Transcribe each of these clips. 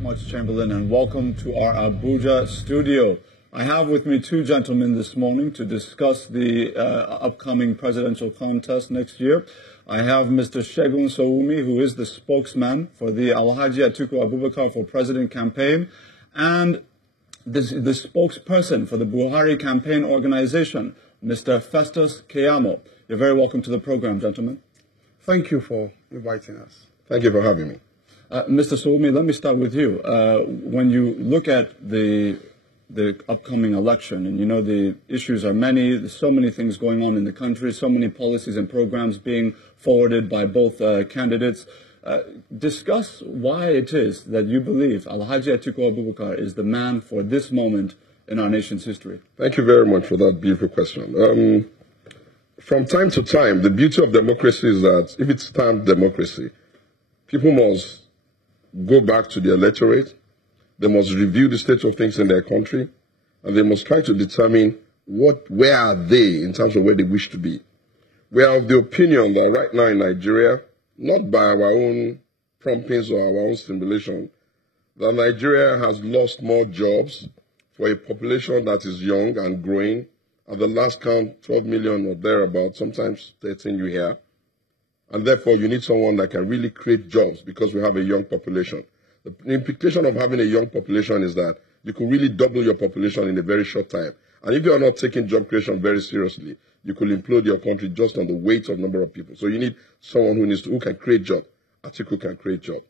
much, Chamberlain, and welcome to our Abuja studio. I have with me two gentlemen this morning to discuss the upcoming presidential contest next year. I have Mr. Showunmi, who is the spokesman for the Alhaji Atiku Abubakar for President campaign, and the spokesperson for the Buhari campaign organization, Mr. Festus Keyamo. You're very welcome to the program, gentlemen. Thank you for inviting us. Thank you for having me. Mr. Showunmi, let me start with you. When you look at the upcoming election, and you know the issues are many, there's so many things going on in the country, so many policies and programs being forwarded by both candidates. Discuss why it is that you believe Alhaji Atiku Abubakar is the man for this moment in our nation's history. Thank you very much for that beautiful question. From time to time, the beauty of democracy is that if it's stamped democracy, people must go back to the electorate, they must review the state of things in their country, and they must try to determine where are they in terms of where they wish to be. We are of the opinion that right now in Nigeria, not by our own promptings or our own stimulation, that Nigeria has lost more jobs for a population that is young and growing. At the last count, 12 million or thereabouts, sometimes 13 you hear. And therefore, you need someone that can really create jobs because we have a young population. The implication of having a young population is that you can really double your population in a very short time. And if you are not taking job creation very seriously, you could implode your country just on the weight of number of people. So you need someone who can create job. Atiku can create job.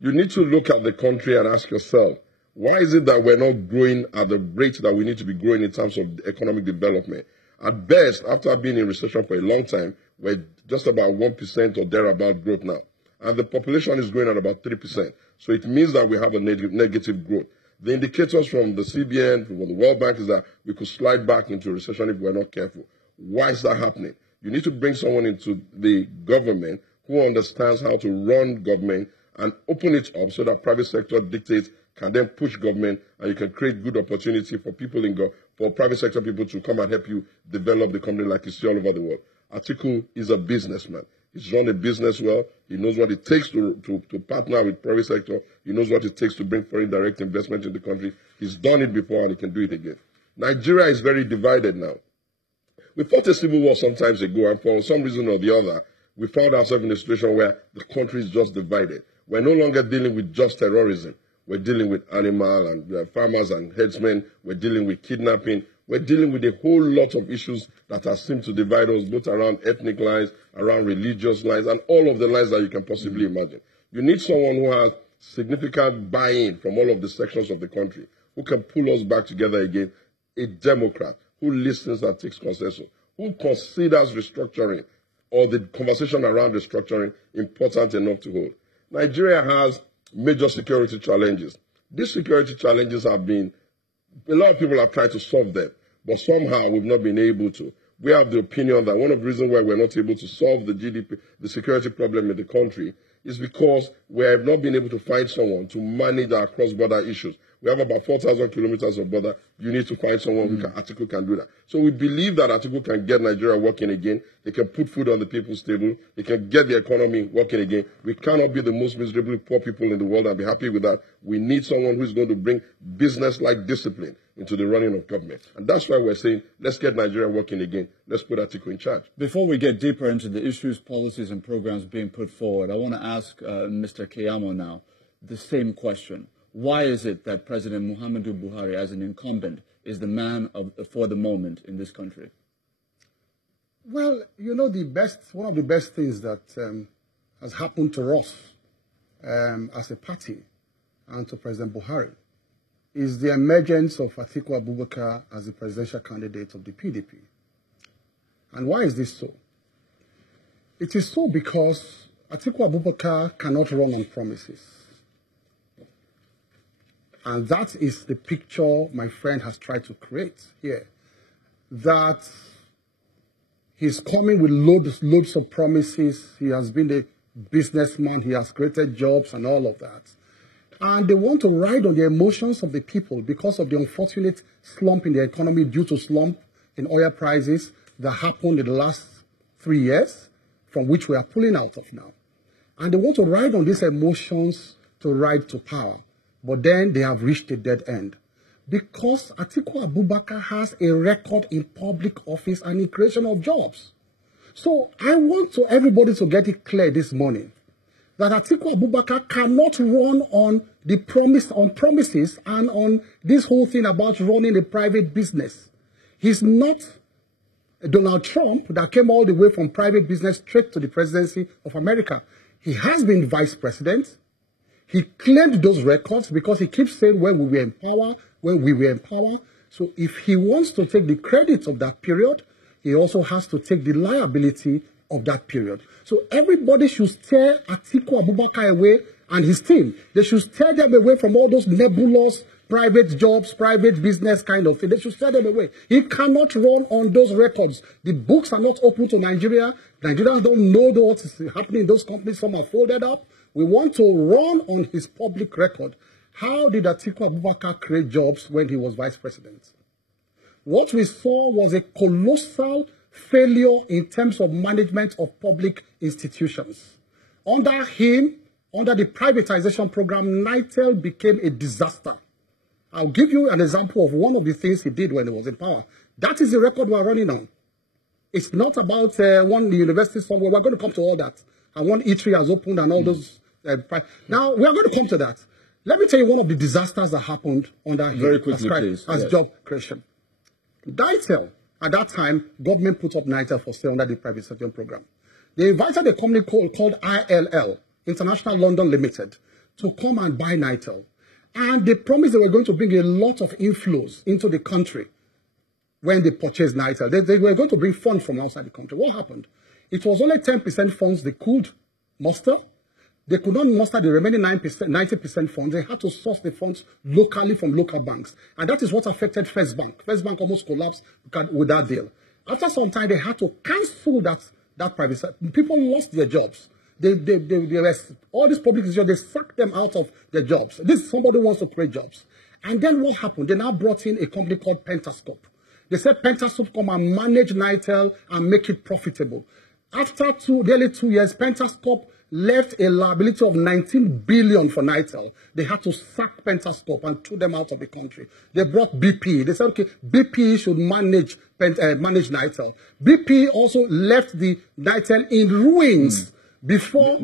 You need to look at the country and ask yourself, why is it that we're not growing at the rate that we need to be growing in terms of economic development? At best, after being in recession for a long time, we're just about 1% or thereabout growth now. And the population is growing at about 3%. So it means that we have a negative growth. The indicators from the CBN, from the World Bank, is that we could slide back into a recession if we're not careful. Why is that happening? You need to bring someone into the government who understands how to run government and open it up so that private sector dictates, can then push government, and you can create good opportunity for people for private sector people to come and help you develop the company like you see all over the world. Atiku is a businessman. He's run a business well. He knows what it takes to partner with private sector. He knows what it takes to bring foreign direct investment in the country. He's done it before and he can do it again. Nigeria is very divided now. We fought a civil war some time ago, and for some reason or the other, we found ourselves in a situation where the country is just divided. We're no longer dealing with just terrorism. We're dealing with animal and farmers and herdsmen. We're dealing with kidnapping. We're dealing with a whole lot of issues that have seemed to divide us, both around ethnic lines, around religious lines, and all of the lines that you can possibly imagine. You need someone who has significant buy-in from all of the sections of the country, who can pull us back together again, a Democrat who listens and takes consensus, who considers restructuring or the conversation around restructuring important enough to hold. Nigeria has major security challenges. These security challenges have been, a lot of people have tried to solve them, but somehow we've not been able to. We have the opinion that one of the reasons why we're not able to solve the GDP, the security problem in the country, is because we have not been able to find someone to manage our cross-border issues. We have about 4,000 kilometers of border. You need to find someone who can, Atiku can do that. So we believe that Atiku can get Nigeria working again. He can put food on the people's table. He can get the economy working again. We cannot be the most miserably poor people in the world and be happy with that. We need someone who's going to bring business-like discipline into the running of government. And that's why we're saying, let's get Nigeria working again. Let's put Atiku in charge. Before we get deeper into the issues, policies, and programs being put forward, I want to ask Mr. Keyamo now the same question. Why is it that President Muhammadu Buhari, as an incumbent, is the man for the moment in this country? Well, you know, one of the best things that has happened to us as a party and to President Buhari is the emergence of Atiku Abubakar as the presidential candidate of the PDP. And why is this so? It is so because Atiku Abubakar cannot run on promises. And that is the picture my friend has tried to create here. That he's coming with loads of promises. He has been a businessman. He has created jobs and all of that. And they want to ride on the emotions of the people because of the unfortunate slump in the economy due to slump in oil prices that happened in the last 3 years, from which we are pulling out of now. And they want to ride on these emotions to ride to power. But then they have reached a dead end. Because Atiku Abubakar has a record in public office and in creation of jobs. So I want everybody to get it clear this morning that Atiku Abubakar cannot run on promises and on this whole thing about running a private business. He's not Donald Trump that came all the way from private business straight to the presidency of America. He has been vice president. He claimed those records because he keeps saying when we were in power, when we were in power. So if he wants to take the credit of that period, he also has to take the liability of that period. So everybody should steer Atiku Abubakar away and his team. They should steer them away from all those nebulous private jobs, private business kind of thing. They should steer them away. He cannot run on those records. The books are not open to Nigeria. Nigerians don't know what is happening in those companies. Some are folded up. We want to run on his public record. How did Atiku Abubakar create jobs when he was vice president? What we saw was a colossal failure in terms of management of public institutions. Under him, under the privatization program, NITEL became a disaster. I'll give you an example of one of the things he did when he was in power. That is the record we're running on. It's not about one university somewhere. We're going to come to all that. And one eatery has opened and all those. Now, we are going to come to that. Let me tell you one of the disasters that happened under him. Very quickly, please. As job creation. NITEL, at that time, government put up NITEL for sale under the privatization program. They invited a company called ILL, International London Limited, to come and buy NITEL. And they promised they were going to bring a lot of inflows into the country when they purchased NITEL. They were going to bring funds from outside the country. What happened? It was only 10% funds they could muster. They could not muster the remaining 90% funds. They had to source the funds locally from local banks. And that is what affected First Bank. First Bank almost collapsed with that deal. After some time, they had to cancel that private. People lost their jobs. They were, all these public institutions, they sacked them out of their jobs. Somebody wants to create jobs. And then what happened? They now brought in a company called Pentascope. They said Pentascope come and manage NITEL and make it profitable. After nearly 2 years, Pentascope left a liability of 19 billion for NITEL. They had to sack Pentascope and threw them out of the country. They brought BP. They said, okay, BP should manage NITEL. BP also left the NITEL in ruins. Before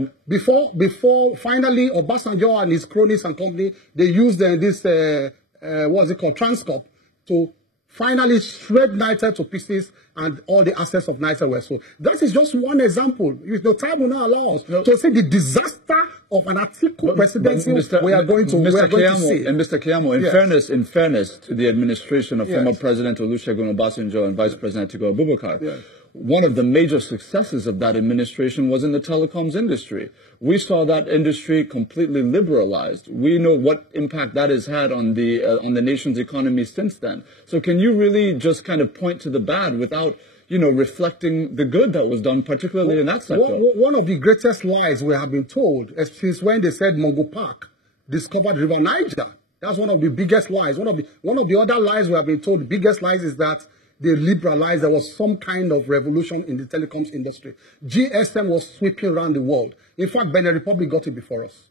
finally Obasanjo and his cronies and company, they used this, what's it called, Transcorp, to finally shred NITEL to pieces and all the assets of NITEL were sold. That is just one example. Time will not allow us to see the disaster of an Atiku presidency we are going to see. And Mr. Keyamo, in fairness to the administration of former President Olusegun Obasanjo and Vice President Atiku Abubakar, one of the major successes of that administration was in the telecoms industry. We saw that industry completely liberalized. We know what impact that has had on the nation's economy since then. So can you really just kind of point to the bad without, reflecting the good that was done, particularly in that sector? One of the greatest lies we have been told since when they said Mongo Park discovered River Niger. That's one of the biggest lies. One of the other lies we have been told, the biggest lies is that they liberalized. There was some kind of revolution in the telecoms industry. GSM was sweeping around the world. In fact, Benin Republic got it before us.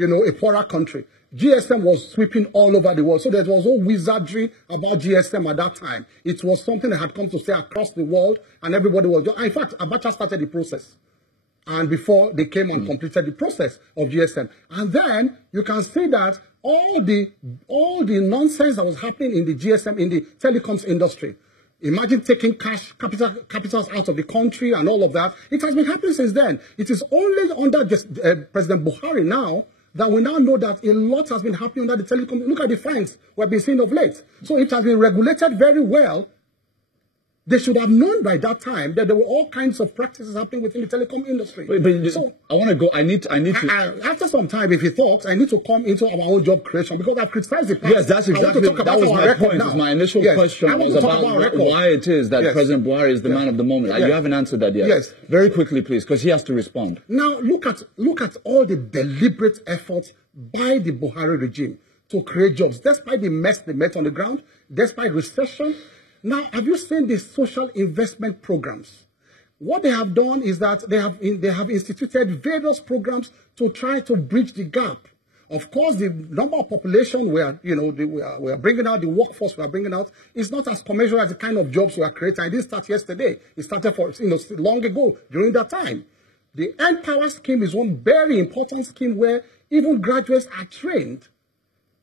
A poorer country. GSM was sweeping all over the world. So there was no wizardry about GSM at that time. It was something that had come to stay across the world, and everybody was. In fact, Abacha started the process. And before they came and completed the process of GSM. And then you can see that all the nonsense that was happening in the GSM, in the telecoms industry. Imagine taking capitals out of the country and all of that. It has been happening since then. It is only under President Buhari now that we now know that a lot has been happening under the telecom. Look at the fines we have been seeing of late. So it has been regulated very well. They should have known by that time that there were all kinds of practices happening within the telecom industry. So I want to go. I need to. After some time, if he thought, I need to come into our own job creation because I've criticized the past. Yes, that's exactly. That was my point. My initial question was about why it is that President Buhari is the man of the moment. You haven't answered that yet. Yes. Very quickly, please, because he has to respond. Now, look at all the deliberate efforts by the Buhari regime to create jobs, despite the mess they met on the ground, despite recession. Now, have you seen the social investment programs? What they have done is that they have instituted various programs to try to bridge the gap Of course, the number of population we are bringing out, the workforce we are bringing out, is not as commensurate as the kind of jobs we are creating. I didn't start yesterday. It started long ago during that time. The Empower scheme is one very important scheme where even graduates are trained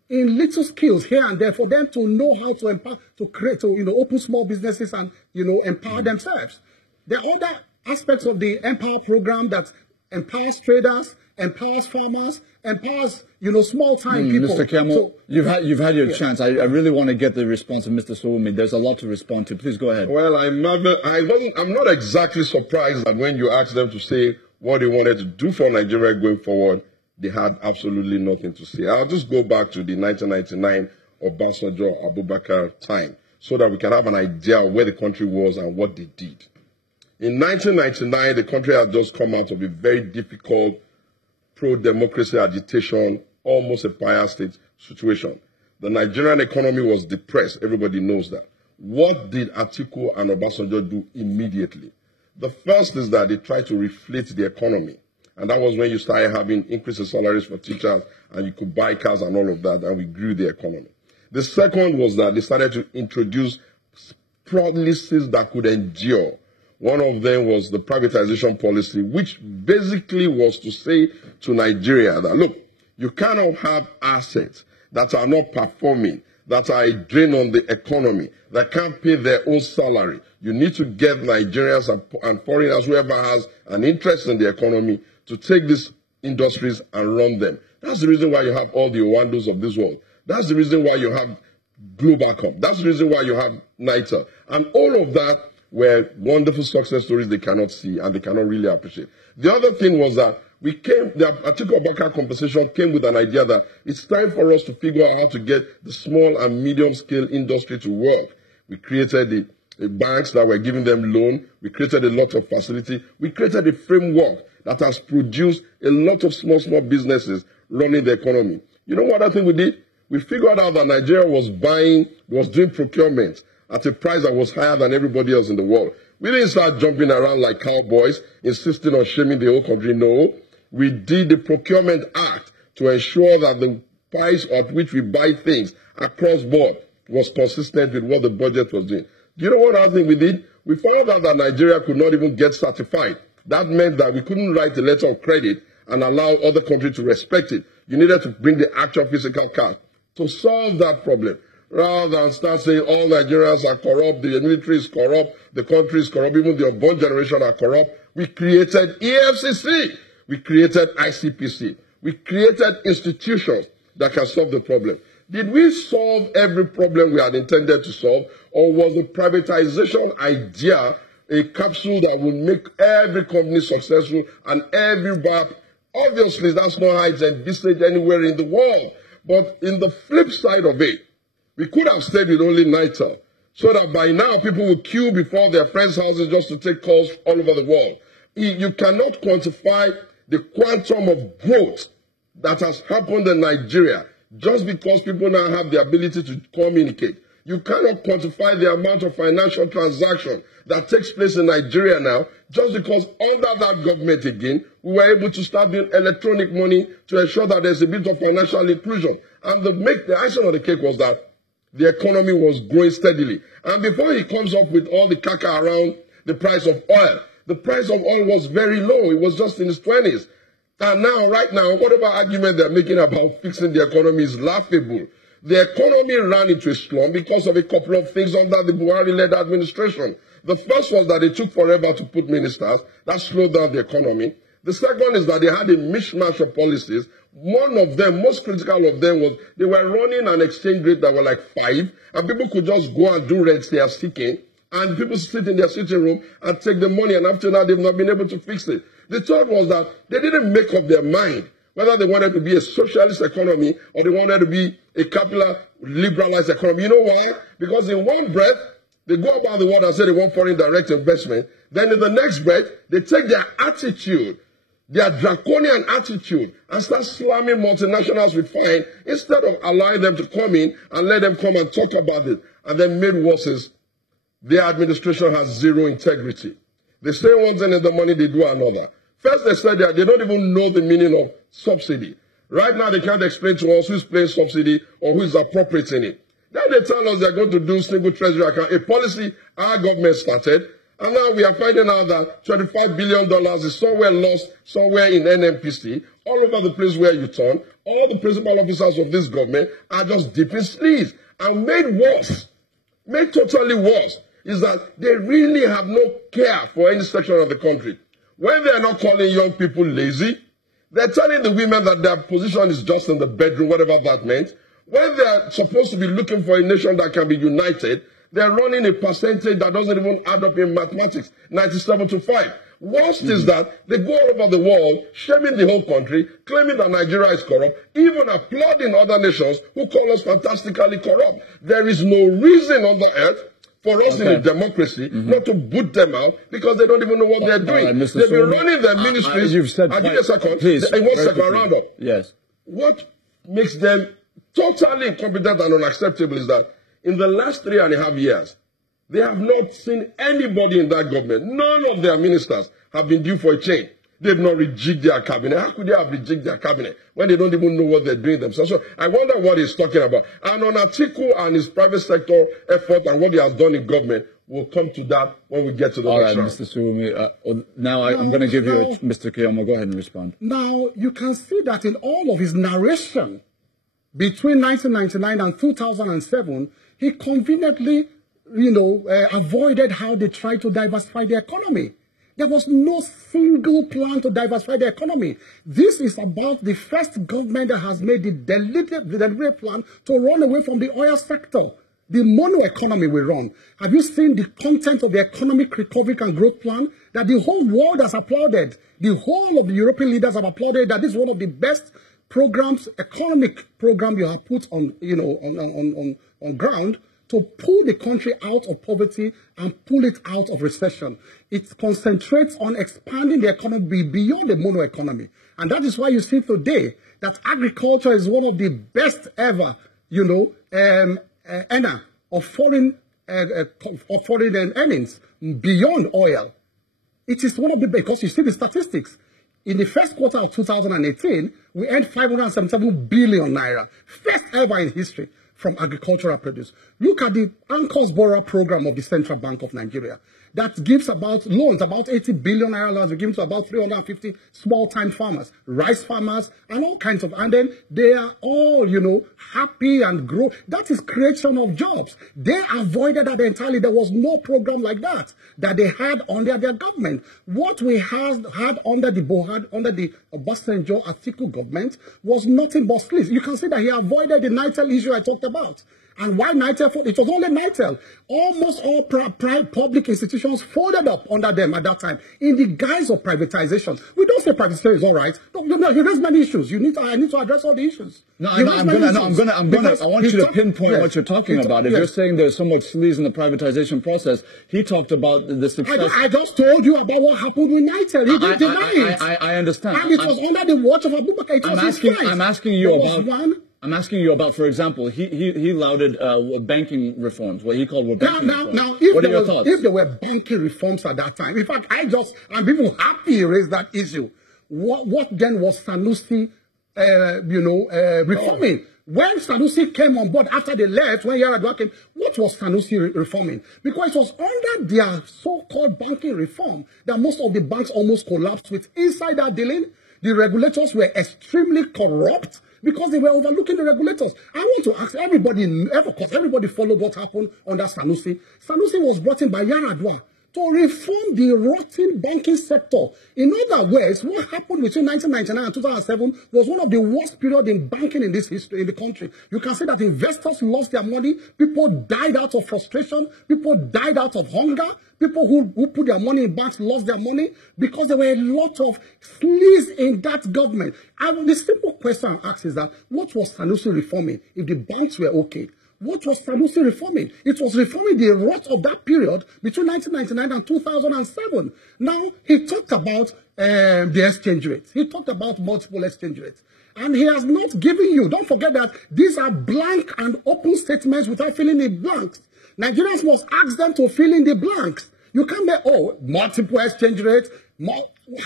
in little skills here and there for them to know how to empower, to create, to open small businesses and empower themselves. There are other aspects of the Empower program that empowers traders, empowers farmers, empowers small-time people. Mr. Campbell, so, you've had your chance. I really want to get the response of Mr. Showunmi. There's a lot to respond to. Please go ahead. Well, I'm not exactly surprised that when you asked them to say what they wanted to do for Nigeria going forward, they had absolutely nothing to say. I'll just go back to the 1999 Obasanjo Abubakar time so that we can have an idea of where the country was and what they did. In 1999, the country had just come out of a very difficult pro-democracy agitation, almost a fire state situation. The Nigerian economy was depressed. Everybody knows that. What did ATIKUs and Obasanjo do immediately? The first is that they tried to reflate the economy. And that was when you started having increase in salaries for teachers and you could buy cars and all of that, and we grew the economy. The second was that they started to introduce policies that could endure. One of them was the privatization policy, which basically was to say to Nigeria that, look, you cannot have assets that are not performing, that are a drain on the economy, that can't pay their own salary. You need to get Nigerians and foreigners, whoever has an interest in the economy, to take these industries and run them. That's the reason why you have all the Owandos of this world. That's the reason why you have Globacom. That's the reason why you have NITA. And all of that were wonderful success stories they cannot see and they cannot really appreciate. The other thing was that the Atiku Abubakar compensation came with an idea that it's time for us to figure out how to get the small and medium scale industry to work. We created the banks that were giving them loan. We created a lot of facility. We created a framework that has produced a lot of small businesses running the economy. You know what other thing we did? We figured out that Nigeria was doing procurement at a price that was higher than everybody else in the world. We didn't start jumping around like cowboys, insisting on shaming the whole country. No, we did the Procurement Act to ensure that the price at which we buy things across board was consistent with what the budget was doing. Do you know what other thing we did? We found out that Nigeria could not even get certified. That meant that we couldn't write a letter of credit and allow other countries to respect it. You needed to bring the actual physical card to solve that problem. Rather than start saying all Nigerians are corrupt, the military is corrupt, the country is corrupt, even the unborn generation are corrupt, we created EFCC, we created ICPC, we created institutions that can solve the problem. Did we solve every problem we had intended to solve, or was the privatization idea a capsule that would make every company successful and every buyer? Obviously, that's not how it's envisaged anywhere in the world. But in the flip side of it, we could have stayed with only NITA, so that by now people will queue before their friends' houses just to take calls all over the world. You cannot quantify the quantum of growth that has happened in Nigeria just because people now have the ability to communicate. You cannot quantify the amount of financial transaction that takes place in Nigeria now just because under that government again, we were able to start doing electronic money to ensure that there's a bit of financial inclusion. And the icing on the cake was that the economy was growing steadily. And before he comes up with all the caca around the price of oil, the price of oil was very low. It was just in its 20s. And now, right now, whatever argument they're making about fixing the economy is laughable. The economy ran into a slump because of a couple of things under the Buhari-led administration. The first was that it took forever to put ministers. That slowed down the economy. The second is that they had a mishmash of policies. One of them, most critical of them, was they were running an exchange rate that were like 5, and people could just go and do rents they are seeking, and people sit in their sitting room and take the money, and after that, they've not been able to fix it. The third was that they didn't make up their mind whether they wanted to be a socialist economy or they wanted to be a capital liberalized economy. You know why? Because in one breath, they go about the world and say they want foreign direct investment. Then in the next breath, they take their attitude, their draconian attitude, and start slamming multinationals with fine instead of allowing them to come in and let them come and talk about it. And then made worse is their administration has zero integrity. They say one thing in the money, they do another. First, they said that they don't even know the meaning of subsidy. Right now, they can't explain to us who's paying subsidy or who is appropriating it. Then they tell us they're going to do single treasury account, a policy our government started. And now we are finding out that $25 billion is somewhere lost, somewhere in NNPC, all over the place where you turn. All the principal officers of this government are just dipping sleeves. And made worse, made totally worse, is that they really have no care for any section of the country. When they are not calling young people lazy, they're telling the women that their position is just in the bedroom, whatever that meant. When they are supposed to be looking for a nation that can be united, they're running a percentage that doesn't even add up in mathematics, 97-5. Worst is that they go all over the world, shaming the whole country, claiming that Nigeria is corrupt, even applauding other nations who call us fantastically corrupt. There is no reason on the earth for us in a democracy not to boot them out because they don't even know what they're doing. They've been running their ministries. You've said I'll give you a second. Please, in 1 second, round up. Yes. What makes them totally incompetent and unacceptable is that in the last 3.5 years, they have not seen anybody in that government. None of their ministers have been due for a change. They've not rejigged their cabinet. How could they have rejigged their cabinet when they don't even know what they're doing themselves? So I wonder what he's talking about. And on Atiku and his private sector effort and what he has done in government, we'll come to that when we get to the next round. All right, Mr. Showunmi. Now I'm going to give you Mr. Kiyama. Go ahead and respond. Now, you can see that in all of his narration between 1999 and 2007, he conveniently, avoided how they tried to diversify the economy. There was no single plan to diversify the economy. This is about the first government that has made the deliberate plan to run away from the oil sector. The mono economy we run. Have you seen the content of the economic recovery and growth plan that the whole world has applauded? The whole of the European leaders have applauded that this is one of the best programs, economic program you have put on, on ground to pull the country out of poverty and pull it out of recession. It concentrates on expanding the economy beyond the mono economy. And that is why you see today that agriculture is one of the best ever, earner of foreign earnings beyond oil. It is one of the, because you see the statistics. In the first quarter of 2018, we earned 577 billion naira, first ever in history, from agricultural produce. Look at the Anchors Borrower program of the Central Bank of Nigeria. That gives about loans, about 80 billion naira loans. We give to about 350 small-time farmers, rice farmers, and all kinds of. And then they are all, happy and grow. That is creation of jobs. They avoided that entirely. There was no program like that they had under their government. What we had under the Obasanjo Atiku government was nothing but sleaze. You can see that he avoided the NITEL issue I talked about. And why NITEL? It was only NITEL. Almost all public institutions folded up under them at that time in the guise of privatization. We don't say privatization is all right. No, he raised many issues. I need to address all the issues. I want you to pinpoint what you're talking about. If you're saying there's so much sleaze in the privatization process, he talked about the success. I just told you about what happened in NITEL. He didn't deny it. I understand. And it was under the watch of Abubakar. I'm asking you about, for example, he lauded banking reforms, what he called banking reforms. What are your thoughts? If there were banking reforms at that time, in fact, I'm even happy he raised that issue. What then was Sanusi, reforming? When Sanusi came on board after they left, when Yar'Adua came, what was Sanusi reforming? Because it was under their so-called banking reform that most of the banks almost collapsed with. Inside that dealing, the regulators were extremely corrupt, because they were overlooking the regulators. I want to ask everybody, because everybody followed what happened under Sanusi. Sanusi was brought in by Yar'Adua to reform the rotten banking sector. In other words, what happened between 1999 and 2007 was one of the worst periods in banking in this history in the country. You can see that investors lost their money, people died out of frustration, people died out of hunger, people who put their money in banks lost their money because there were a lot of sleaze in that government. And the simple question I ask is that, what was Sanusi reforming if the banks were okay? What was Sanusi reforming? It was reforming the rot of that period between 1999 and 2007. Now, he talked about the exchange rate. He talked about multiple exchange rates. And he has not given you, don't forget that these are blank and open statements without filling the blanks. Nigerians must ask them to fill in the blanks. You can't make, multiple exchange rates.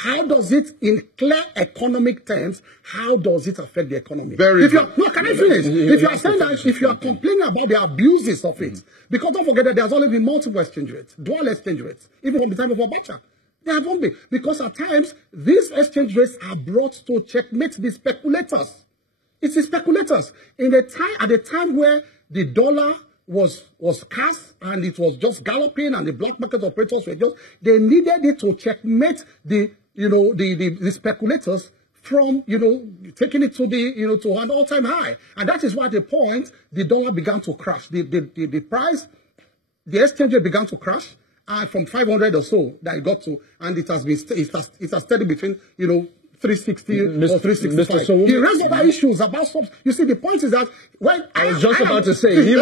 How does it, in clear economic terms, how does it affect the economy? Can I finish? If you are saying that, if you are complaining about the abuses of it, because don't forget that there's always been multiple exchange rates, dual exchange rates, even from the time of Abacha. They have not been. Because at times, these exchange rates are brought to checkmate the speculators. It's the speculators. At the time where the dollar was scarce and it was just galloping and the black market operators were just, they needed it to checkmate the speculators from, taking it to to an all-time high. And that is why at the point, the dollar began to crash. The price, the exchange rate began to crash. And from 500 or so that it got to, and it has steady between, 360 or 365. He raised other issues about subs. You see, the point is that when I was just about to say he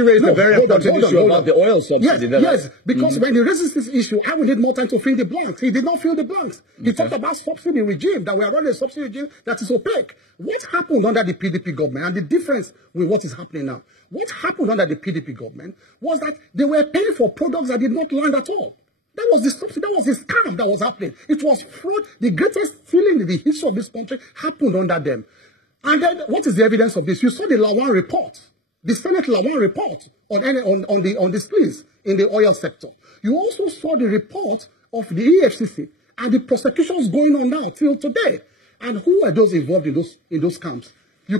raised a very important issue about the oil subsidy. Yes, because when he raises this issue, I will need more time to fill the blanks. He did not fill the blanks. He talked about subsidy regime, that we are running a subsidy regime that is opaque. What happened under the PDP government, and the difference with what is happening now? What happened under the PDP government was that they were paying for products that did not land at all. That was the subsidy, that was the scam that was happening. It was fraud. The greatest stealing in the history of this country happened under them. And then, what is the evidence of this? You saw the Lawan report, the Senate Lawan report on the spills in the oil sector. You also saw the report of the EFCC and the prosecutions going on now till today. And who were those involved in those scams? You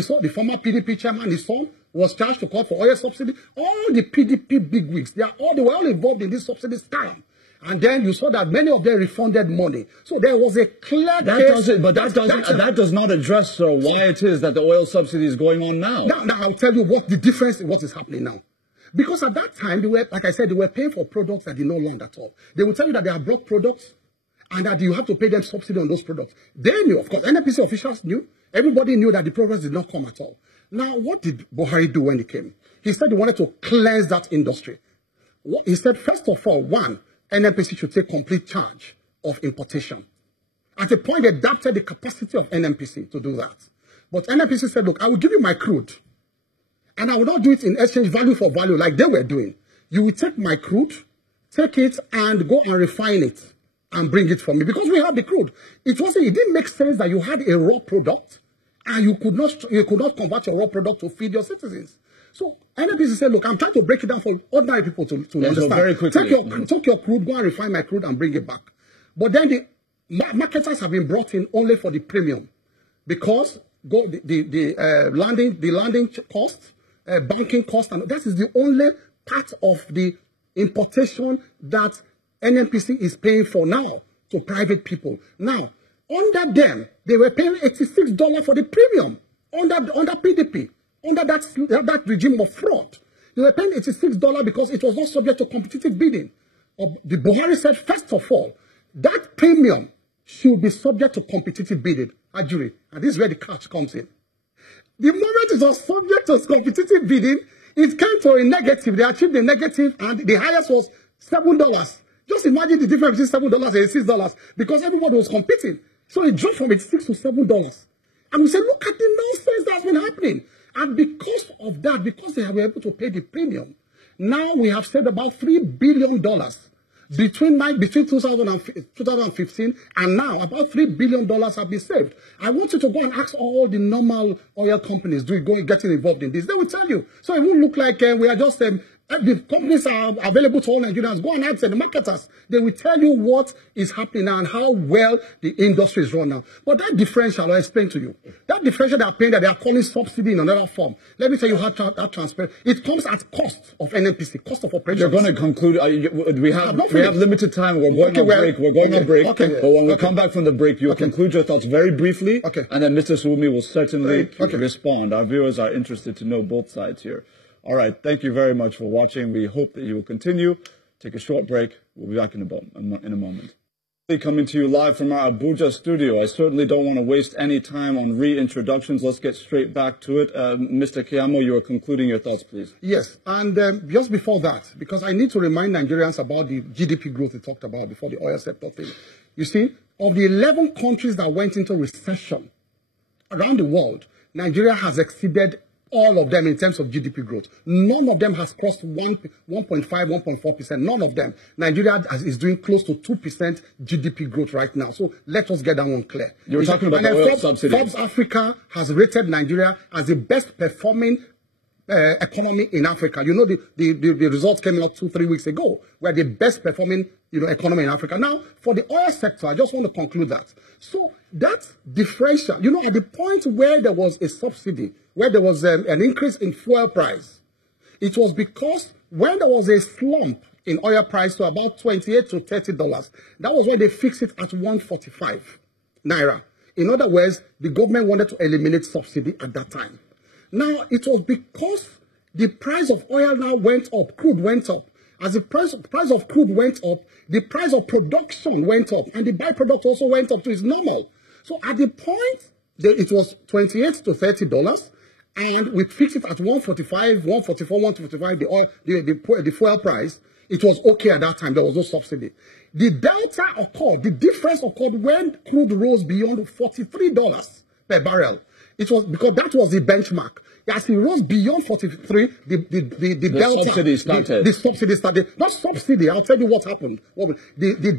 saw the former PDP chairman, his son, was charged to court for oil subsidy. All the PDP bigwigs, they were all involved in this subsidy scam. And then you saw that many of them refunded money. So there was a clear case. That does not address why it is that the oil subsidy is going on now. Now I'll tell you what the difference in what is happening now. Because at that time, they were, like I said, they were paying for products that did not land at all. They will tell you that they are blocked products and that you have to pay them subsidy on those products. They knew, of course, NPC officials knew. Everybody knew that the progress did not come at all. Now, what did Buhari do when he came? He said he wanted to cleanse that industry. He said, first of all, NNPC should take complete charge of importation. At a point, they adapted the capacity of NNPC to do that. But NNPC said, look, I will give you my crude, and I will not do it in exchange value for value like they were doing. You will take my crude, take it, and go and refine it, and bring it for me. Because we have the crude. It didn't make sense that you had a raw product, and you could not convert your raw product to feed your citizens. So NNPC said, look, I'm trying to break it down for ordinary people to understand. So very quickly. Take your crude, go and refine my crude and bring it back. But then the marketers have been brought in only for the premium. Because the landing cost, banking cost, and that is the only part of the importation that NNPC is paying for now to private people. Now, under them, they were paying $86 for the premium under PDP, under that regime of fraud. They were paying $86 because it was not subject to competitive bidding. The Buhari said, first of all, that premium should be subject to competitive bidding. Ajuri, and this is where the catch comes in. The moment it was subject to competitive bidding, it came to a negative. They achieved a negative, and the highest was $7. Just imagine the difference between $7 and $86 because everybody was competing. So it dropped from $86 to $7. And we said, look at the nonsense that's been happening. And because of that, because they were able to pay the premium, now we have saved about $3 billion. Between 2015 and now, about $3 billion have been saved. I want you to go and ask all the normal oil companies getting involved in this. They will tell you. So it won't look like we are just... the companies are available to all Nigerians. Go and ask the marketers. They will tell you what is happening now and how well the industry is run now. But that differential, I'll explain to you. That differential they are paying that they are calling subsidy in another form. Let me tell you how that transparent. It comes at cost of NNPC, cost of operations. You're going to conclude. We have limited time. We're going on break. We're going on break. Okay. But when we come back from the break, you'll conclude your thoughts very briefly. Okay. And then Mr. Showunmi will certainly respond. Our viewers are interested to know both sides here. All right. Thank you very much for watching. We hope that you will continue. Take a short break. We'll be back in a moment. Coming to you live from our Abuja studio. I certainly don't want to waste any time on reintroductions. Let's get straight back to it. Mr. Kiyamo, you are concluding your thoughts, please. Yes. And just before that, because I need to remind Nigerians about the GDP growth we talked about before the oil sector thing. You see, of the 11 countries that went into recession around the world, Nigeria has exceeded All of them in terms of GDP growth. None of them has crossed 1.5, 1.4%. None of them. Nigeria is doing close to 2% GDP growth right now. So let us get that one clear. You're talking about the oil subsidies. Forbes Africa has rated Nigeria as the best performing economy in Africa. You know, the results came out 2-3 weeks ago. We're the best performing, economy in Africa. Now, for the oil sector, I just want to conclude that. So that differential, at the point where there was a subsidy, where there was an increase in fuel price, it was because when there was a slump in oil price to about $28 to $30, that was when they fixed it at 145 naira. In other words, the government wanted to eliminate subsidy at that time. Now, it was because the price of oil now went up, crude went up. As the price of crude went up, the price of production went up, and the byproduct also went up to its normal. So at the point, it was $28 to $30, and we fixed it at 145, 144, 155, the fuel price. It was okay at that time. There was no subsidy. The delta occurred, the difference occurred when crude rose beyond $43 per barrel. It was because that was the benchmark. As it rose beyond 43, the delta subsidy started. The subsidy started. Not subsidy. I'll tell you what happened. The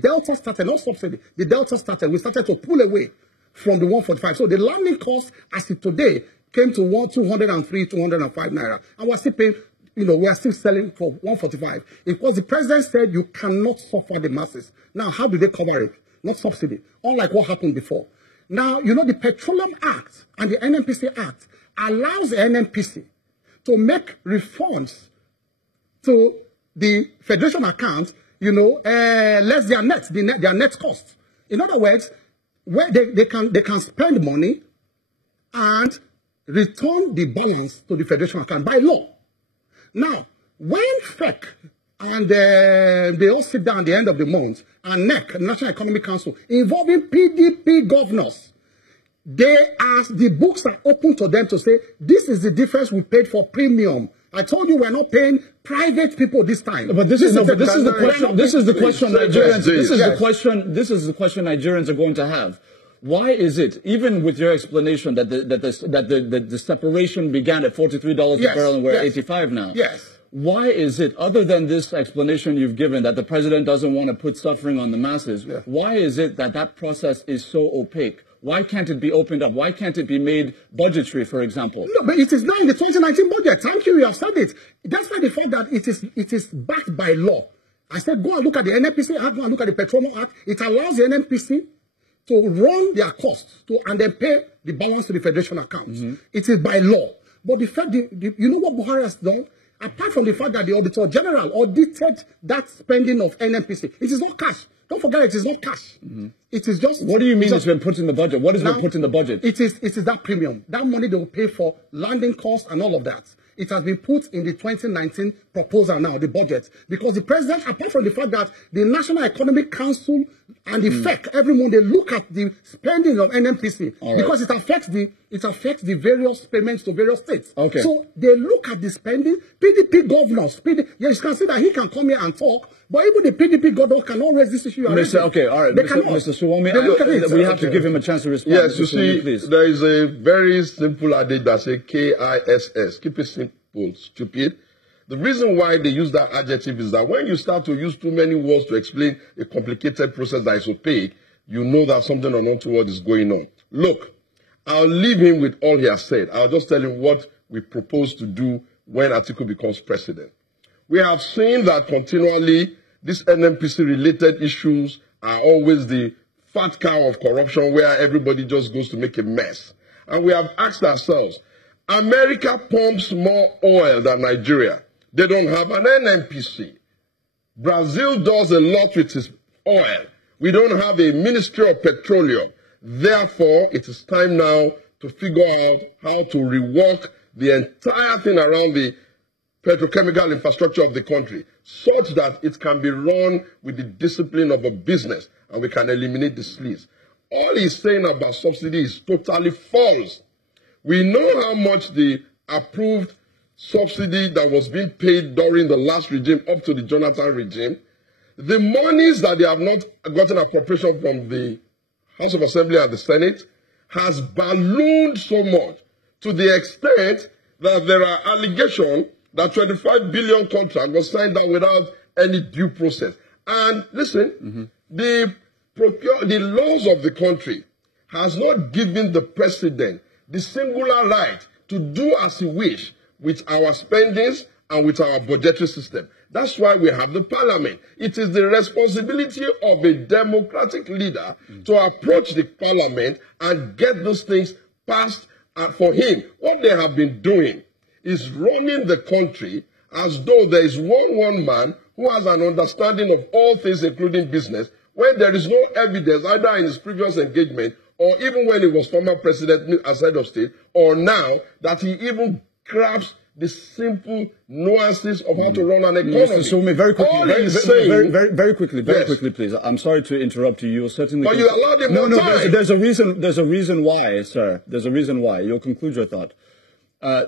delta started. Not subsidy. The delta started. We started to pull away from the 145. So the landing cost, as it today, came to 203, 205 naira, and we're still paying. We are still selling for 145. Because the president said you cannot suffer the masses. Now, how do they cover it? Not subsidy. Unlike what happened before. Now, the Petroleum Act and the NNPC Act allows the NNPC to make refunds to the federation account, less their net cost. In other words, where they can spend money and return the balance to the federation account by law. Now, when FEC and they all sit down at the end of the month, and NEC, National Economic Council, involving PDP governors, the books are open to them to say, this is the difference we paid for premium. I told you we're not paying private people this time. But this is the question Nigerians are going to have. Why is it, even with your explanation that the separation began at $43 a barrel and we're at 85 now? Yes. Why is it, other than this explanation you've given, that the president doesn't want to put suffering on the masses, why is it that process is so opaque? Why can't it be opened up? Why can't it be made budgetary, for example? No, but it is now in the 2019 budget. Thank you, you have said it. That's why the fact that it is backed by law. I said, go and look at the NNPC Act, go and look at the Petroleum Act. It allows the NNPC to run their costs and then pay the balance to the federation accounts. It is by law. But the fact, you know what Buhari has done? Apart from the fact that the Auditor General audited that spending of NNPC, it is not cash. Don't forget, it is not cash. It is just... What do you mean it's been put in the budget? What has been put in the budget? It is that premium. That money they will pay for landing costs and all of that. It has been put in the 2019 proposal now, the budget. Because the president, apart from the fact that the National Economic Council and the FEC, every month they look at the spending of NNPC. Because it affects the various payments to various states. Okay. So they look at the spending. PDP governors, you can see that he can come here and talk, but even the PDP governors cannot raise this issue. Okay, all right. Mr. Showunmi, we have to give him a chance to respond. Yes, you see, there is a very simple adage that says KISS. Keep it simple, stupid. The reason why they use that adjective is that when you start to use too many words to explain a complicated process that is opaque, you know that something untoward is going on. Look, I'll leave him with all he has said. I'll just tell him what we propose to do when ATIKU becomes president. We have seen that continually these NNPC-related issues are always the fat cow of corruption where everybody just goes to make a mess. And we have asked ourselves, America pumps more oil than Nigeria. They don't have an NNPC. Brazil does a lot with its oil. We don't have a Ministry of Petroleum. Therefore, it is time now to figure out how to rework the entire thing around the petrochemical infrastructure of the country such that it can be run with the discipline of a business and we can eliminate the sleaze. All he's saying about subsidy is totally false. We know how much the approved subsidy that was being paid during the last regime up to the Jonathan regime. The monies that they have not gotten appropriation from the House of Assembly and the Senate has ballooned so much to the extent that there are allegations that 25 billion contract was signed down without any due process. And listen, the laws of the country has not given the president the singular right to do as he wish with our spendings and with our budgetary system. That's why we have the parliament. It is the responsibility of a democratic leader to approach the parliament and get those things passed for him. What they have been doing is running the country as though there is one man who has an understanding of all things, including business, when there is no evidence either in his previous engagement or even when he was former president as head of state, or now that he even grabs the simple nuances of how to run an economy. Mr. Showunmi, very quickly, very quickly, please. I'm sorry to interrupt you. You're certainly. But you allowed him more time. There's a reason. There's a reason why, sir. There's a reason why. You'll conclude your thought.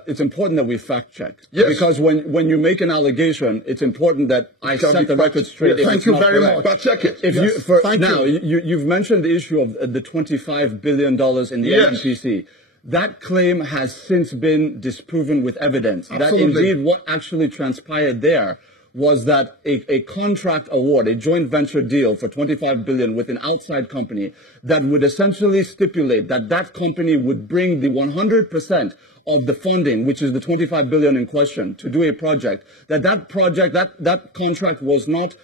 It's important that we fact check. Yes. Because when you make an allegation, it's important that I set the record straight. Thank you very much. But check it. If yes. You've mentioned the issue of the $25 billion in the NNPC. That claim has since been disproven with evidence. Absolutely. That indeed what actually transpired there was that a contract award, a joint venture deal for $25 billion with an outside company that would essentially stipulate that that company would bring the 100% of the funding, which is the $25 billion in question, to do a project, that contract was not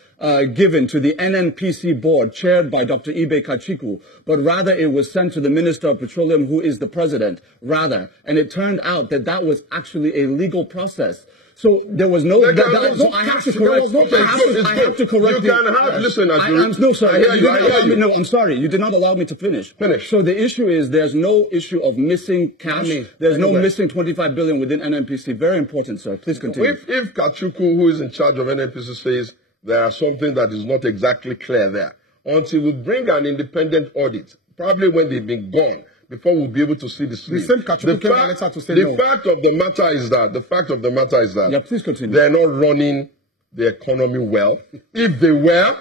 given to the NNPC board chaired by Dr. Ibe Kachiku, but rather it was sent to the Minister of Petroleum, who is the president, rather. And it turned out that that was actually a legal process. So there was no. I have to correct. I have to correct. You can have. Listen, no, sir. No, I'm sorry. You did not allow me to finish. Finish. So the issue is there's no issue of missing cash. There's no missing 25 billion within NNPC. Very important, sir. Please continue. If Kachuku, who is in charge of NNPC, says there are something that is not exactly clear there, until we bring an independent audit, probably when they've been gone, before we'll be able to see the sleeve. The same Kachuku came back to say no. The fact of the matter is that, yeah, please continue. They're not running the economy well. If they were,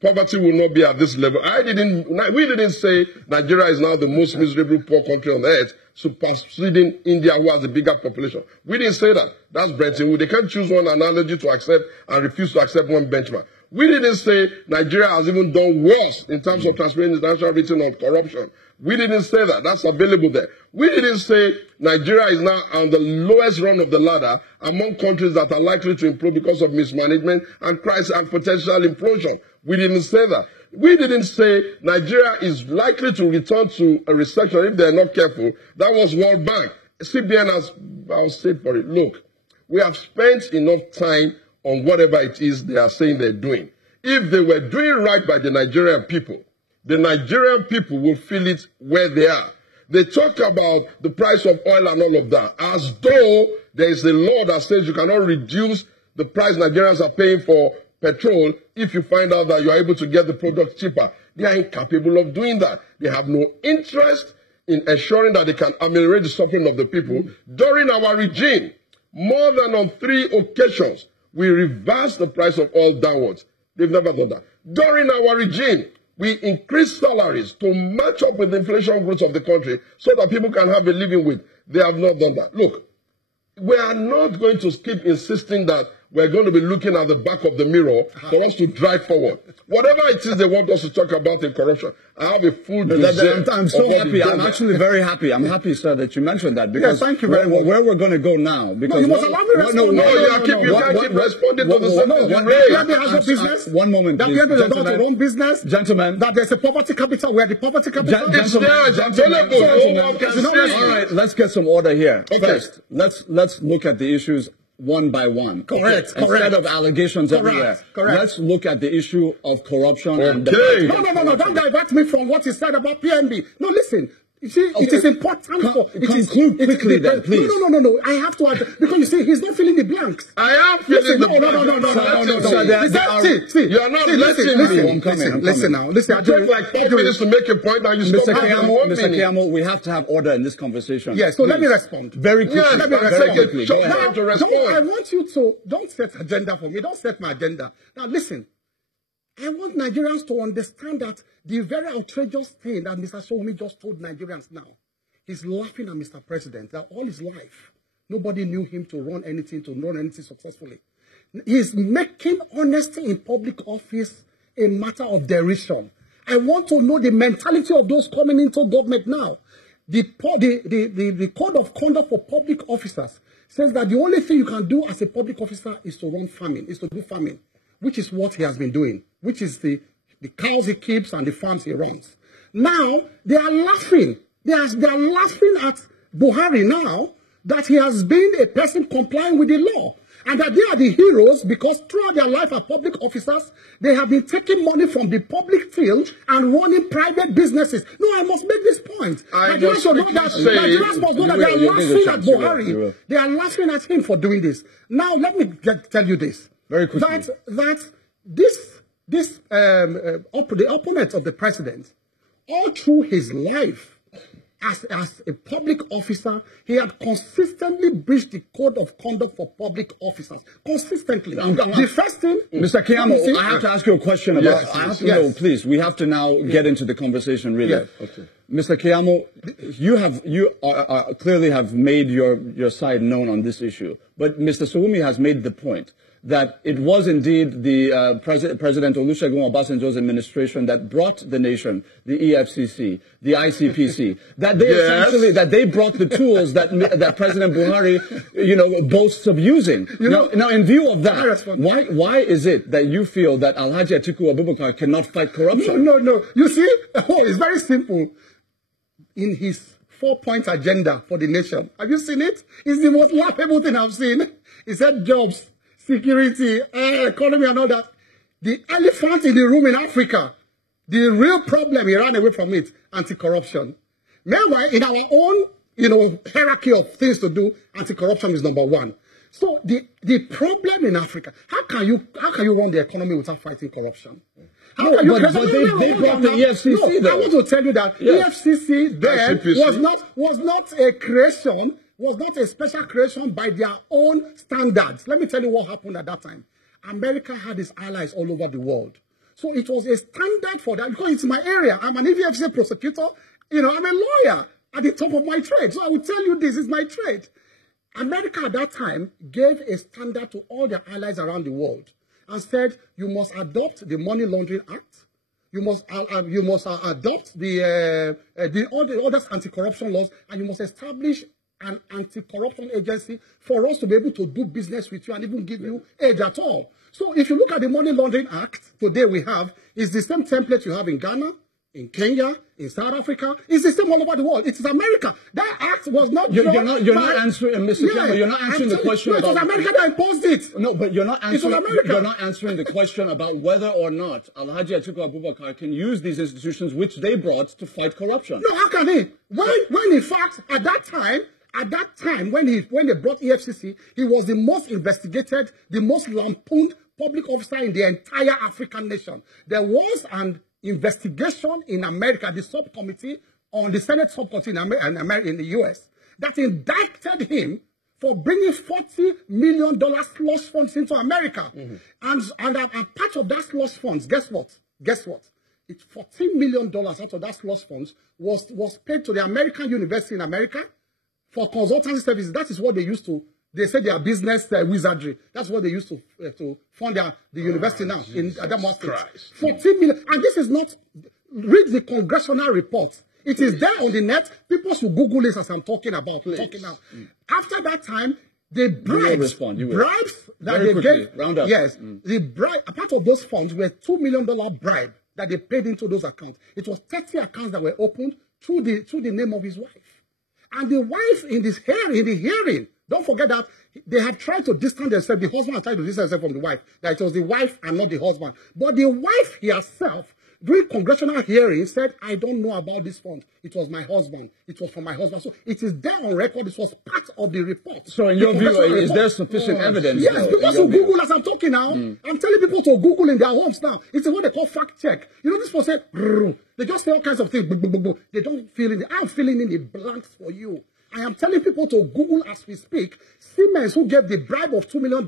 poverty will not be at this level. We didn't say Nigeria is now the most miserable poor country on earth, superseding India, who has a bigger population. We didn't say that. That's Bretton Woods. They can't choose one analogy to accept and refuse to accept one benchmark. We didn't say Nigeria has even done worse in terms of transparent international rating of corruption. We didn't say that. That's available there. We didn't say Nigeria is now on the lowest run of the ladder among countries that are likely to improve because of mismanagement and crisis and potential implosion. We didn't say that. We didn't say Nigeria is likely to return to a recession if they're not careful. That was World Bank. CBN has, I'll say for it, look, we have spent enough time on whatever it is they are saying they're doing. If they were doing right by the Nigerian people will feel it where they are. They talk about the price of oil and all of that, as though there is a law that says you cannot reduce the price Nigerians are paying for petrol if you find out that you are able to get the product cheaper. They are incapable of doing that. They have no interest in ensuring that they can ameliorate the suffering of the people. During our regime, more than on 3 occasions, we reversed the price of oil downwards. They've never done that. During our regime, we increased salaries to match up with the inflation growth of the country so that people can have a living with. They have not done that. Look, we are not going to keep insisting that we're going to be looking at the back of the mirror for us to drive forward. Whatever it is they want us to talk about in corruption, I have a full I'm so happy. I'm actually very happy. I'm happy, sir, that you mentioned that because thank you very much. Where we're going to go now. Because you must allow me to respond. You can't keep responding to the sentence you raised. PDP has a business. One moment, please. That PDP has their own business. Gentlemen. That there's a poverty capital where the poverty capital It's there, it's available. All right, let's get some order here. Okay. First, let's look at the issues one by one. Correct. Instead of allegations everywhere. Correct. Let's look at the issue of corruption. Okay. And the No. Don't divert me from what he said about PNB. No, listen. You see, it is important for... Conclude quickly then, please. No. I have to add... Because you see, he's not filling the blanks. I am filling the blanks. No. You are not letting me. Listen now. Listen, it takes like 5 minutes to make a point and you stop having 1 minute. Mr. Kayamo, we have to have order in this conversation. Yes, so let me respond. Very quickly. Yes, let me respond. I want you to... Don't set agenda for me. Don't set my agenda. Now, listen. I want Nigerians to understand that the very outrageous thing that Mr. Showunmi just told Nigerians now He's laughing at Mr. President that all his life, nobody knew him to run anything successfully. He's making honesty in public office a matter of derision. I want to know the mentality of those coming into government now. The Code of Conduct for Public Officers says that the only thing you can do as a public officer is to run farming, is to do farming, which is what he has been doing, which is the cows he keeps and the farms he runs. Now, they are laughing. They are laughing at Buhari now that he has been a person complying with the law. And that they are the heroes because throughout their life as public officers, they have been taking money from the public till and running private businesses. No, I must make this point. Nigerians must know that they are laughing at Buhari. They are laughing at him for doing this. Now, let me tell you this. Very quickly. The opponents of the president, all through his life, as a public officer, he had consistently breached the Code of Conduct for Public Officers. Consistently. The first thing... Mr. Kiyamo, I have to ask you a question about... I have to know, please. We have to now get into the conversation, really. Yes. Okay. Mr. Kiyamo, you clearly have made your side known on this issue. But Mr. Showunmi has made the point that it was indeed the President Olusegun Obasanjo's administration that brought the nation the EFCC, the ICPC, that they essentially brought the tools that President Buhari, boasts of using. Now, in view of that, why is it that you feel that Alhaji Atiku Abubakar cannot fight corruption? No. You see, it's very simple. In his 4-point agenda for the nation, have you seen it? It's the most laughable thing I've seen. He said jobs, security, economy and all that. The elephant in the room in Africa, the real problem, he ran away from it, anti-corruption. Meanwhile, in our own, hierarchy of things to do, anti-corruption is number one. So the problem in Africa, how can you run the economy without fighting corruption? But they brought the EFCC though. I want to tell you that EFCC then was not a creation, was not a special creation by their own standards. Let me tell you what happened at that time. America had its allies all over the world. So it was a standard for that because it's my area. I'm an EFCC prosecutor. I'm a lawyer at the top of my trade. So I will tell you this is my trade. America at that time gave a standard to all their allies around the world and said, you must adopt the Money Laundering Act. You must adopt all the other anti-corruption laws, and you must establish an anti-corruption agency for us to be able to do business with you and even give you aid at all. So if you look at the Money Laundering Act today we have, it's the same template you have in Ghana, in Kenya, in South Africa. It's the same all over the world. It is America. That act was not... You're not answering, Mr. Kiyamo, you're not answering the question about... It was America that imposed it. No, but you're not answering the question about whether or not Alhaji Atiku Abubakar can use these institutions which they brought to fight corruption. No, how can he? When in fact, at that time, when they brought EFCC, he was the most investigated, the most lampooned public officer in the entire African nation. There was an investigation in America, the subcommittee on the Senate subcommittee in the US, that indicted him for bringing $40 million slush funds into America. And part of that slush funds, guess what? It's $14 million out of that slush funds was paid to the American university in America for consultancy services. That is what they used to. They said their business wizardry. That's what they used to fund the university now in Adamawa State. 14 million. And this is not, read the congressional report. It is there on the net. People should Google this as I'm talking about. Talking now. After that time, the bribes that they gave. Round up. Yes. The bribe, a part of those funds were $2 million bribe that they paid into those accounts. It was 30 accounts that were opened through the name of his wife. And the wife in the hearing, don't forget that they have tried to distance themselves. The husband has tried to distance himself from the wife. That it was the wife and not the husband. But the wife herself, during congressional hearings, said, I don't know about this fund. It was my husband. It was from my husband. So it is there on record. This was part of the report. So in your view, is there sufficient evidence? Yes, because you Google as I'm talking now. I'm telling people to Google in their homes now. It's what they call fact check. This person say, they just say all kinds of things. They don't fill in. I'm filling in the blanks for you. I am telling people to Google as we speak. Siemens, who gave the bribe of $2 million,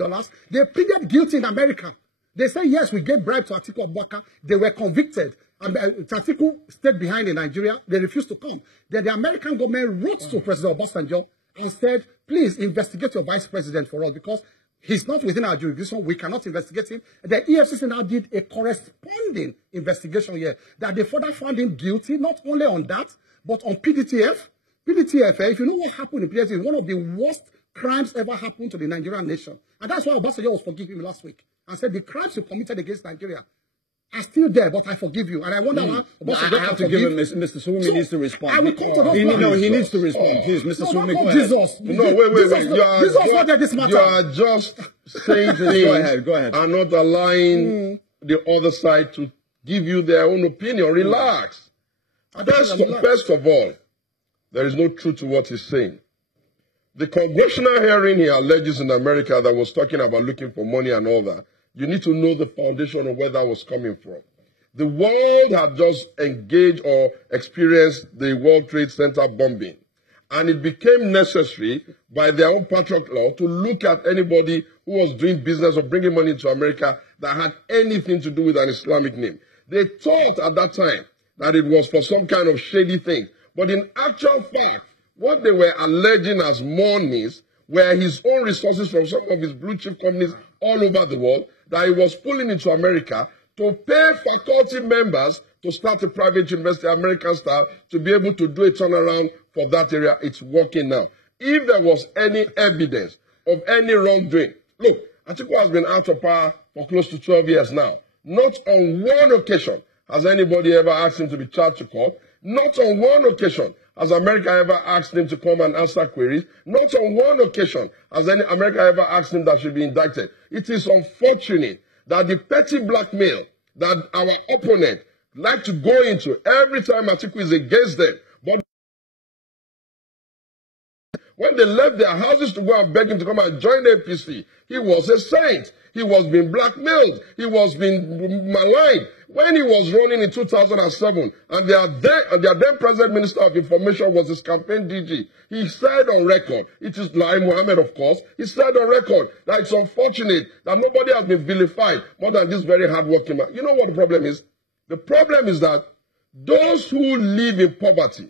they pleaded guilty in America. They say, yes, we gave bribe to Atiku Abubakar. They were convicted. ATIKUs stayed behind in Nigeria. They refused to come. Then the American government wrote to President Obasanjo and said, please investigate your vice president for us because he's not within our jurisdiction. We cannot investigate him. The EFCC now did a corresponding investigation here that they further found him guilty, not only on that, but on PDTF. PDTF, if you know what happened in PDTF, is one of the worst crimes ever happened to the Nigerian nation. And that's why Obasanjo was forgiving him last week and said the crimes you committed against Nigeria are still there, but I forgive you. And I wonder why Obasanjo I have to give him, Mr. Showunmi needs to respond. I will come to those he needs to respond. Please, Mr. Showunmi, go ahead. Jesus. No, wait. Jesus not there this matter. You are just saying things go ahead. and not allowing the other side to give you their own opinion. Relax. First of all, there is no truth to what he's saying. The congressional hearing he alleges in America that was talking about looking for money and all that, you need to know the foundation of where that was coming from. The world had just engaged or experienced the World Trade Center bombing. And it became necessary by their own patriot law to look at anybody who was doing business or bringing money to America that had anything to do with an Islamic name. They thought at that time that it was for some kind of shady thing. But in actual fact, what they were alleging as monies were his own resources from some of his blue chip companies all over the world that he was pulling into America to pay faculty members to start a private university, American style, to be able to do a turnaround for that area. It's working now. If there was any evidence of any wrongdoing, look, ATIKUs has been out of power for close to 12 years now. Not on one occasion has anybody ever asked him to be charged to court. Not on one occasion has America ever asked him to come and answer queries. Not on one occasion has America ever asked him that should be indicted. It is unfortunate that the petty blackmail that our opponent like to go into every time ATIKUs is against them. But when they left their houses to go and beg him to come and join the APC, he was a saint. He was being blackmailed. He was being maligned. When he was running in 2007, and their then President Minister of Information was his campaign DG, he said on record, it is Lai Mohammed, of course, he said on record that it's unfortunate that nobody has been vilified more than this very hardworking man. You know what the problem is? The problem is that those who live in poverty,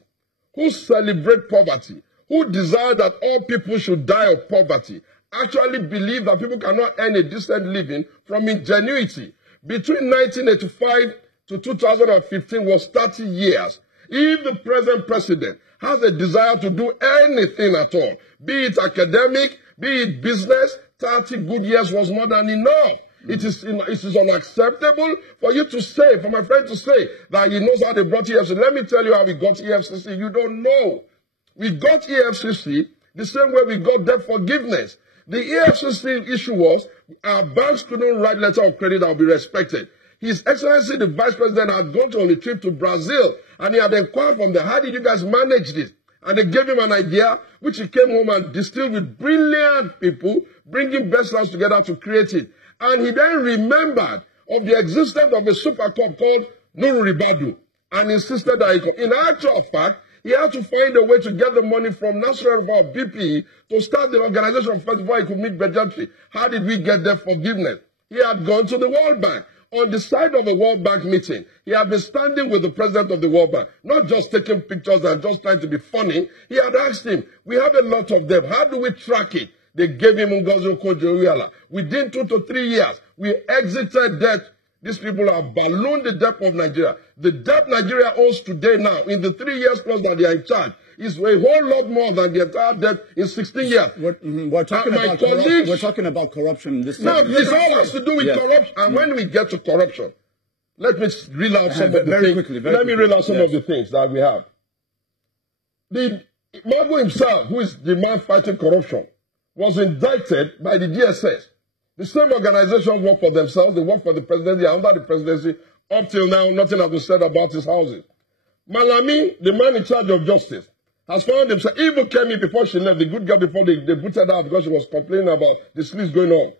who celebrate poverty, who desire that all people should die of poverty, actually believe that people cannot earn a decent living from ingenuity. Between 1985 to 2015 was 30 years. If the present president has a desire to do anything at all, be it academic, be it business, 30 good years was more than enough. It is unacceptable for you to say, for my friend to say, that he knows how they brought EFCC. Let me tell you how we got EFCC. You don't know. We got EFCC the same way we got debt forgiveness. The EFCC issue was our banks couldn't write letter of credit that would be respected. His Excellency, the Vice President, had gone on a trip to Brazil, and he had inquired from them, how did you guys manage this? And they gave him an idea, which he came home and distilled with brilliant people, bringing best hands together to create it. And he then remembered of the existence of a super club called Nuru Ribadu, and insisted that he could. In actual fact, he had to find a way to get the money from National BP to start the organization first before he could meet Bejantri. How did we get their forgiveness? He had gone to the World Bank. On the side of a World Bank meeting, he had been standing with the president of the World Bank, not just taking pictures and just trying to be funny. He had asked him, we have a lot of them. How do we track it? They gave him Ngozi Okonjo-Iweala. Within 2 to 3 years, we exited debt. These people have ballooned the debt of Nigeria. The debt Nigeria owes today now, in the 3 years plus that they are in charge, is a whole lot more than the entire debt in 16 years. We're talking about corruption. This all has to do with corruption. And when we get to corruption, let me reel out some of the things. Let me reel out some of the things that we have. The Magu himself, who is the man fighting corruption, was indicted by the DSS. The same organizations work for themselves. They work for the presidency. Under the presidency, up till now, nothing has been said about his houses. Malami, the man in charge of justice, has found himself, even came in before she left, the good girl before they booted her because she was complaining about the sleaze going on,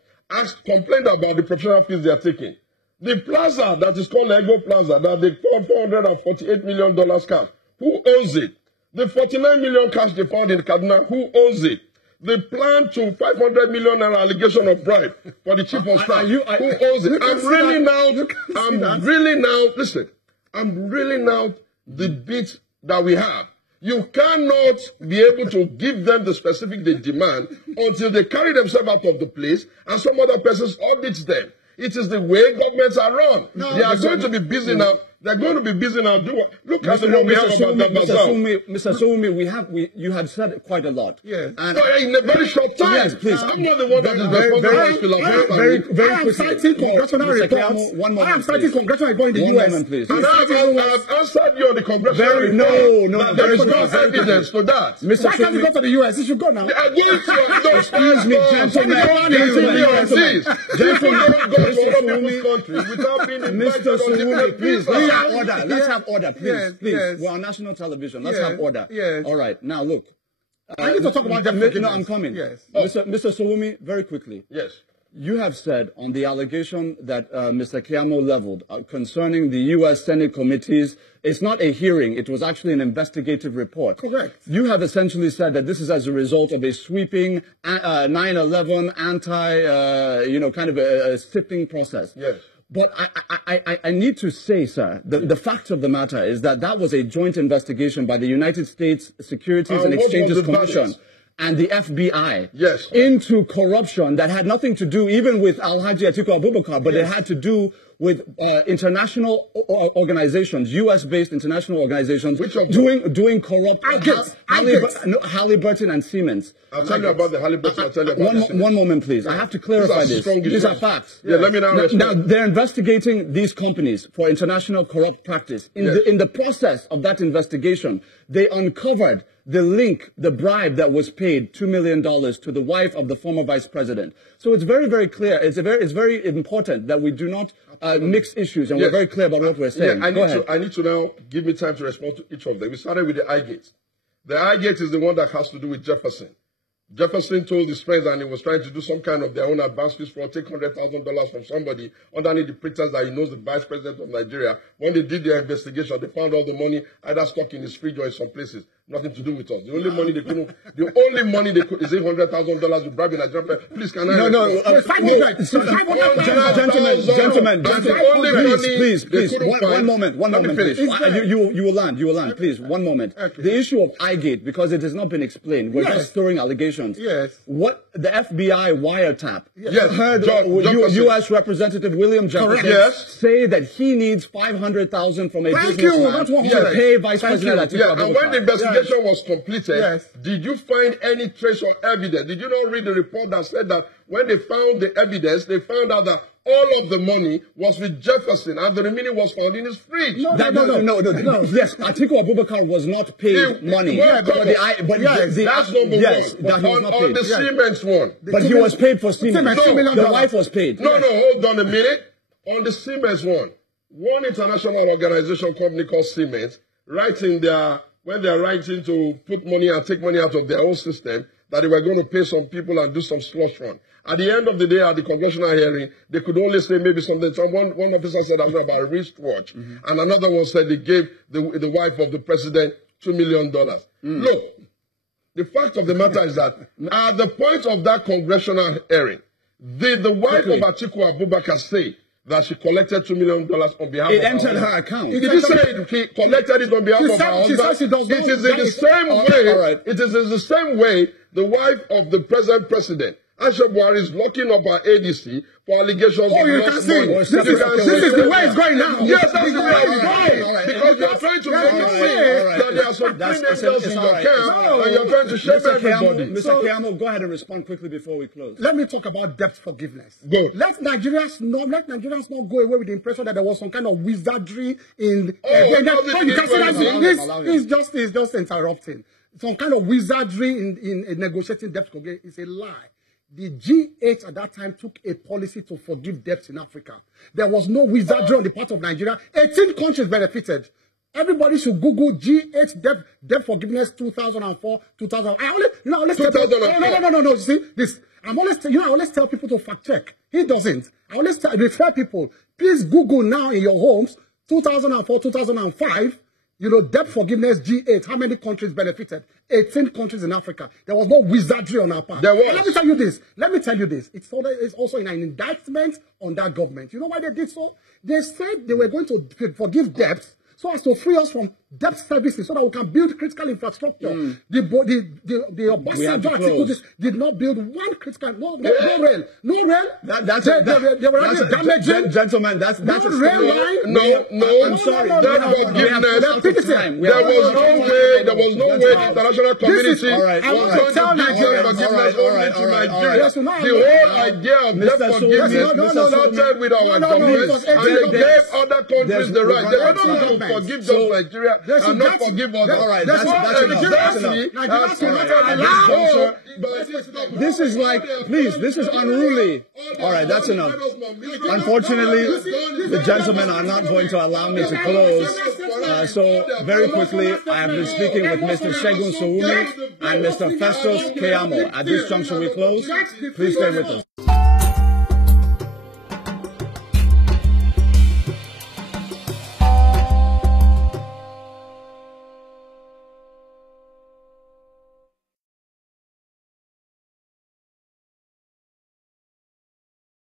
complained about the professional fees they are taking. The plaza that is called Lego Plaza, that they found $448 million cash, who owns it? The 49 million cash they found in Kaduna, who owns it? The plan to 500 million allegation of bribe for the chief of staff, who owns it? I'm really now, listen, I'm reeling out the bits that we have. You cannot be able to give them the specific they demand until they carry themselves out of the place and some other persons audits them. It is the way governments are run. They are going to be busy now. They're going to be busy now. Look at what we have about that bazaar. Mr. Showunmi, you have said quite a lot. Yes. And so in a very short time. Yes, please. I'm not the one that is responsible for very I am citing congressional reports. I am citing congressional report in the U.S. Please. And I've answered you on the congressional report. There is no evidence for that. Why can't you go to the U.S.? You should go now. Excuse me, gentlemen. Mr. Showunmi, please. Let's have order, please. Please. We're on national television. Let's have order. All right. Now, look. I need to talk about that. No, I'm coming. Yes. Mr. Showunmi, very quickly. Yes. You have said on the allegation that Mr. Keyamo leveled concerning the U.S. Senate committees, it's not a hearing. It was actually an investigative report. Correct. You have essentially said that this is as a result of a sweeping 9/11 kind of a sifting process. Yes. But I need to say, sir, the fact of the matter is that was a joint investigation by the United States Securities and Exchanges Commission and the FBI into corruption that had nothing to do even with Alhaji Atiku Abubakar, but it had to do with international organizations, U.S.-based international organizations, doing corrupt Halliburton and Siemens. I'll tell you about the Halliburton. I'll tell you about one moment, please. I have to clarify this. These are facts. Yeah, let me now they're investigating these companies for international corrupt practice. In the process of that investigation, they uncovered the link, the bribe that was paid, $2 million, to the wife of the former vice president. So it's very, very clear. It's very important that we do not mix issues, and we're very clear about what we're saying. Yeah, I need to now give me time to respond to each of them. We started with the I-Gate. The I-Gate is the one that has to do with Jefferson. Jefferson told his friends that he was trying to do some kind of their own advance fees for take $100,000 from somebody underneath the pretense that he knows the vice president of Nigeria. When they did their investigation, they found all the money either stuck in his fridge or in some places. Nothing to do with us. The only money they could is $800,000 to bribe in Nigeria. Please, can I? Gentlemen, please. One moment, please. You will land, please. 1 moment. Okay. The issue of I-Gate, because it has not been explained, we're just throwing allegations. Yes. What the FBI wiretap heard U.S. Representative William Jefferson say that he needs $500,000 from a businessman to pay Vice President Atiku Abubakar. And when the investigation was completed, did you find any trace or evidence? Did you not read the report that said that when they found the evidence, they found out that all of the money was with Jefferson and the remaining was found in his fridge? No. Yes, Atiku Abubakar was not paid money. That's number one. On the Siemens one. But he was paid for Siemens. The wife was paid. No, hold on a minute. On the Siemens one international organization company called Siemens, when they are writing to put money and take money out of their own system, that they were going to pay some people and do some slush run. At the end of the day, at the congressional hearing, they could only say maybe something. One officer said something about a wristwatch, and another one said they gave the wife of the president $2 million. Look, the fact of the matter is that at the point of that congressional hearing, did the wife of Atiku Abubakar say that she collected $2 million on behalf of her husband? It entered her account. Did you say he collected it on behalf of her husband? It is in the same way. It is in the same way the wife of the present president, Aisha Buhari, is locking up her ADC for allegations of lost money. This is the way it's going now. Yes, that's the way it's going. Because you are trying to make it seem that there are some criminals in your camp and you're trying to shame everybody. Mr. Keyamo, go ahead and respond quickly before we close. Let me talk about debt forgiveness. Go. Let Nigerians not go away with the impression that there was some kind of wizardry in. It's just interrupting. Some kind of wizardry in negotiating debt forgiveness is a lie. The G8 at that time took a policy to forgive debts in Africa. There was no wizardry on the part of Nigeria. 18 countries benefited. Everybody should Google G8 debt forgiveness 2004, 2000. No. You see this. I always tell people to fact check. He doesn't. I always refer people. Please Google now in your homes 2004, 2005. Debt forgiveness G8. How many countries benefited? 18 countries in Africa. There was no wizardry on our part. There was. And let me tell you this. It's also in an indictment on that government. You know why they did so? They said they were going to forgive debts so as to free us from debt services so that we can build critical infrastructure. The Obasanjo ATIKUs did not build one critical, no rail. They were already damaging. Gentlemen, that's no rail line. I'm sorry. There was no way the international community was going to give forgiveness only to Nigeria. The whole idea of debt forgiveness started with our government, and they gave other countries the right. They were not going to forgive just Nigeria and not forgive us. All right, that's enough. This is like, please, this is unruly. All right, that's enough. Unfortunately, the gentlemen are not going to allow me to close. So very quickly, I have been speaking with Mr. Segun and Mr. Festus Keyamo. At this juncture, we close. Please stay with us.